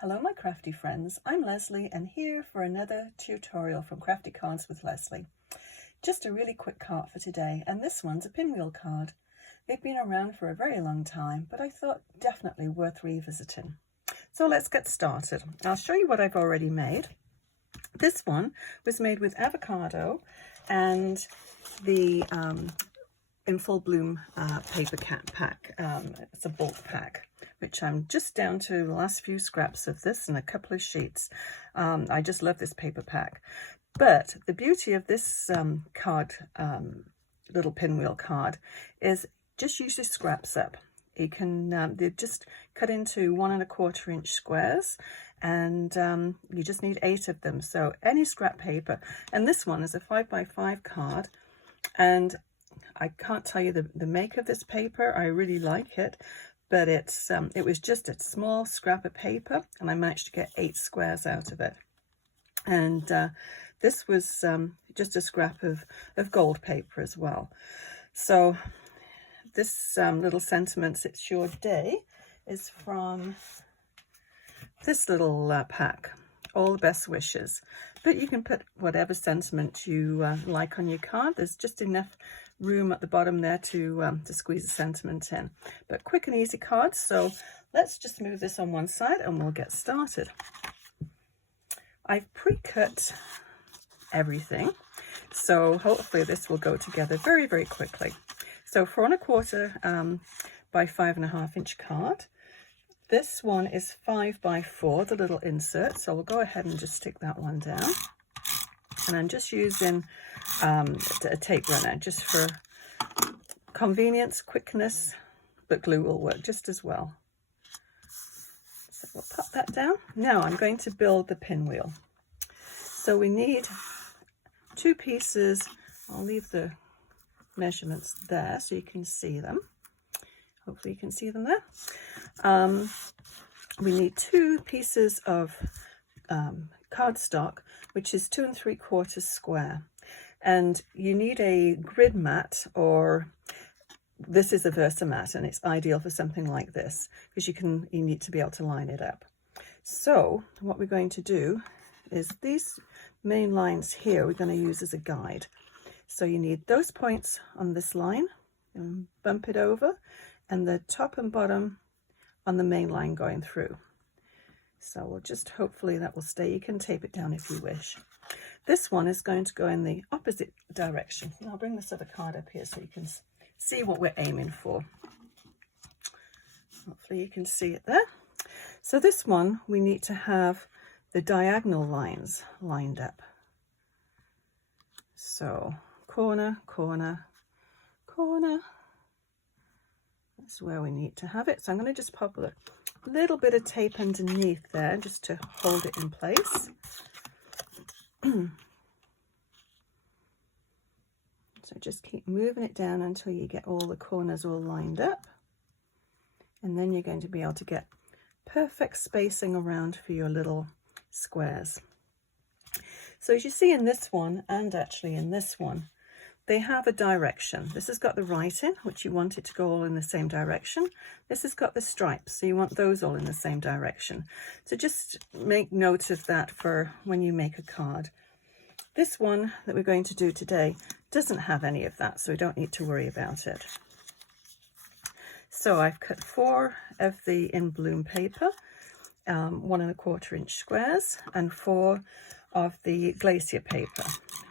Hello my crafty friends, I'm Leslie and here for another tutorial from Crafty Cards with Leslie. Just a really quick card for today, and this one's a pinwheel card. They've been around for a very long time, but I thought definitely worth revisiting. So let's get started. I'll show you what I've already made. This one was made with avocado and the in full bloom paper pack. It's a bulk pack, which I'm just down to the last few scraps of this and a couple of sheets. I just love this paper pack. But the beauty of this card, little pinwheel card, is just use your scraps up. You can they're just cut into 1 1/4 inch squares, and you just need 8 of them. So any scrap paper, and this one is a 5x5 card, and I can't tell you the make of this paper. I really like it, but it was just a small scrap of paper, and I managed to get 8 squares out of it. And this was just a scrap of gold paper as well. So this little Sentiments It's Your Day is from this little pack, All the Best Wishes. But you can put whatever sentiment you like on your card. There's just enough room at the bottom there to squeeze a sentiment in. But quick and easy cards, so let's just move this on one side and we'll get started. I've pre-cut everything, so hopefully this will go together very, very quickly. So 4 1/4 by 5.5 inch card. This one is 5x4, the little insert, so we'll go ahead and just stick that one down. And I'm just using a tape runner just for convenience, quickness, but glue will work just as well. So we'll pop that down. Now I'm going to build the pinwheel. So we need 2 pieces. I'll leave the measurements there so you can see them. Hopefully you can see them there. We need 2 pieces of cardstock, which is 2 3/4 square, and you need a grid mat, or this is a VersaMat, and it's ideal for something like this because you need to be able to line it up. So what we're going to do is these main lines here we're going to use as a guide. So you need those points on this line and bump it over, and the top and bottom on the main line going through. So we'll just, hopefully that will stay. You can tape it down if you wish. This one is going to go in the opposite direction. And I'll bring this other card up here so you can see what we're aiming for. Hopefully you can see it there. So this one, we need to have the diagonal lines lined up. So corner, corner, corner. That's where we need to have it. So I'm going to just pop a little bit of tape underneath there just to hold it in place. So just keep moving it down until you get all the corners all lined up, and then you're going to be able to get perfect spacing around for your little squares. So as you see in this one, and actually in this one, they have a direction. This has got the writing, which you want it to go all in the same direction. This has got the stripes, so you want those all in the same direction. So just make note of that for when you make a card. This one that we're going to do today doesn't have any of that, so we don't need to worry about it. So I've cut 4 of the in bloom paper, 1 1/4 inch squares, and 4 of the Glacier paper,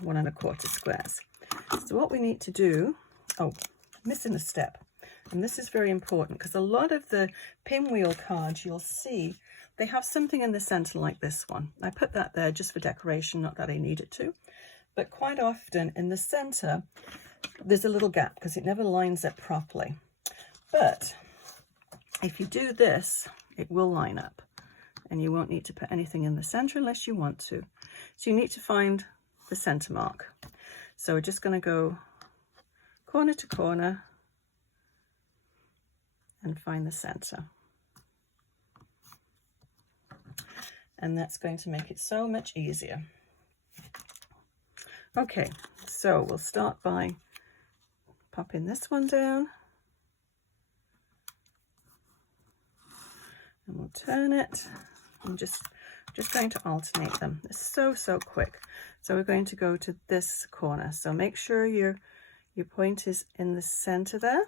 1 1/4 squares. So what we need to do, missing a step, and this is very important because a lot of the pinwheel cards you'll see, they have something in the center like this one. I put that there just for decoration, not that I need it to, but quite often in the center there's a little gap because it never lines up properly. But if you do this, it will line up, and you won't need to put anything in the center unless you want to. So you need to find the center mark. So we're just going to go corner to corner and find the center. And that's going to make it so much easier. Okay, so we'll start by popping this one down. And we'll turn it I'm just going to alternate them. It's so quick. So we're going to go to this corner. So make sure your point is in the center there.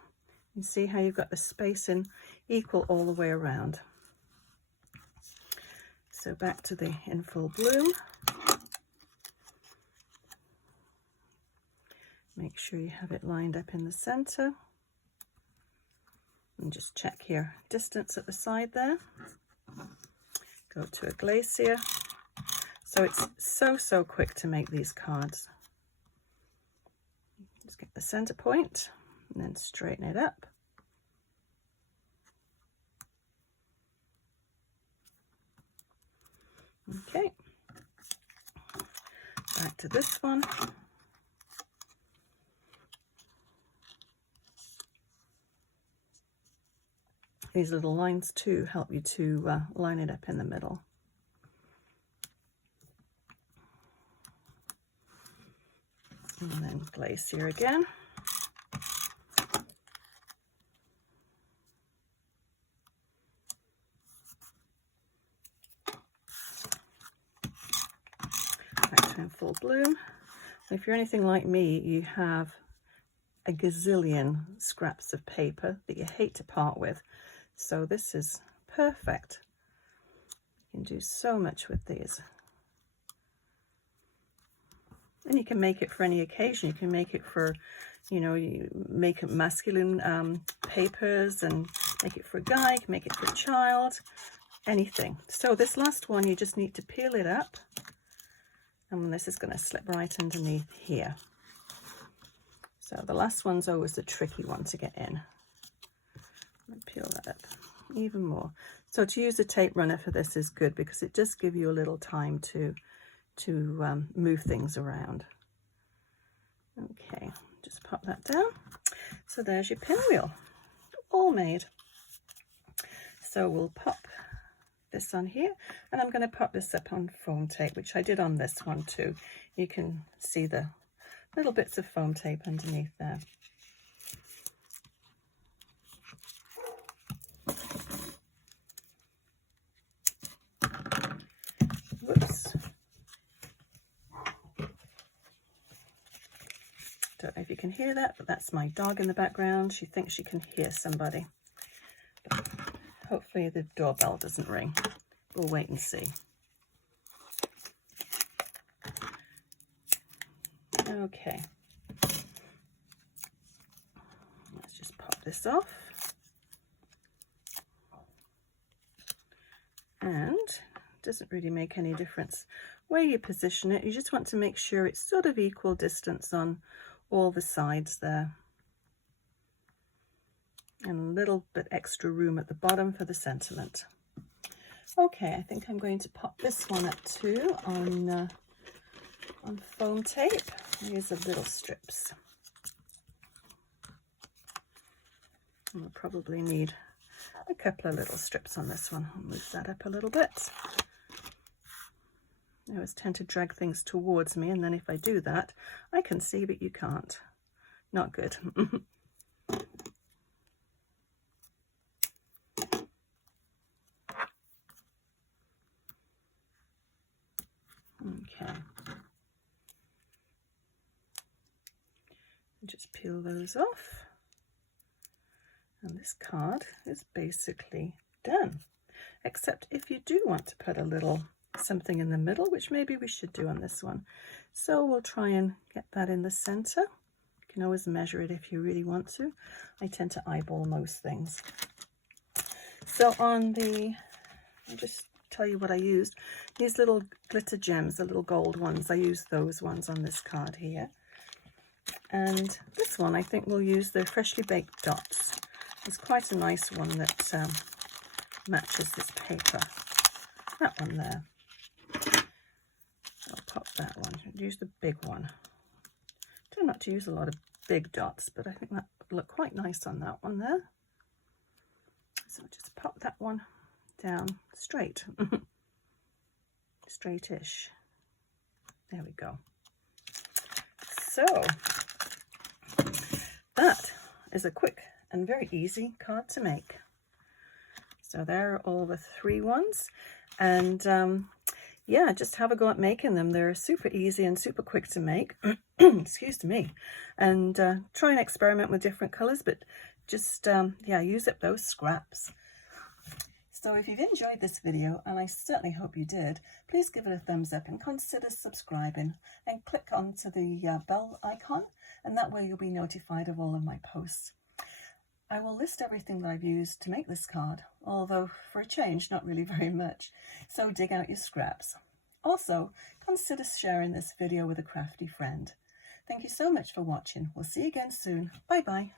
You see how you've got the spacing equal all the way around. So back to the In Full Bloom. Make sure you have it lined up in the center. And just check your distance at the side there. Go to a Glacier. So it's so quick to make these cards. Just get the center point and then straighten it up. Okay, back to this one. These little lines too help you to line it up in the middle. And then Glacier again. Back to In Full Bloom. If you're anything like me, you have a gazillion scraps of paper that you hate to part with. So this is perfect. You can do so much with these. And you can make it for any occasion. You can make it for, you know, you make it masculine papers, and make it for a guy, you can make it for a child, anything. So this last one, you just need to peel it up. And this is going to slip right underneath here. So the last one's always the tricky one to get in. Peel that up even more. So to use a tape runner for this is good, because it does give you a little time to move things around. Okay, just pop that down. So there's your pinwheel, all made. So we'll pop this on here, and I'm going to pop this up on foam tape, which I did on this one too. You can see the little bits of foam tape underneath there. Whoops. Don't know if you can hear that, but that's my dog in the background. She thinks she can hear somebody. But hopefully the doorbell doesn't ring. We'll wait and see. Okay. Let's just pop this off. And it doesn't really make any difference where you position it. You just want to make sure it's sort of equal distance on all the sides there. And a little bit extra room at the bottom for the sentiment. Okay, I think I'm going to pop this one up too on foam tape. Here's the little strips. We'll probably need a couple of little strips on this one. I'll move that up a little bit. I always tend to drag things towards me, and then if I do that, I can see, but you can't. Not good. Okay. Just peel those off. And this card is basically done. Except if you do want to put a little something in the middle, which maybe we should do on this one. So we'll try and get that in the center. You can always measure it if you really want to. I tend to eyeball most things. So on the, I'll just tell you what I used. These little glitter gems, the little gold ones, I used those ones on this card here. And this one, I think we'll use the freshly baked dots. It's quite a nice one that matches this paper. That one there. I'll pop that one. Use the big one. Try not to use a lot of big dots, but I think that would look quite nice on that one there. So just pop that one down straight. Straightish. There we go. So that is a quick and very easy card to make. So there are all the 3 ones. And yeah, just have a go at making them. They're super easy and super quick to make. Excuse me. And try and experiment with different colors, but just, yeah, use up those scraps. So if you've enjoyed this video, and I certainly hope you did, please give it a thumbs up and consider subscribing and click onto the bell icon, and that way you'll be notified of all of my posts. I will list everything that I've used to make this card, although for a change, not really very much. So dig out your scraps. Also, consider sharing this video with a crafty friend. Thank you so much for watching. We'll see you again soon. Bye bye.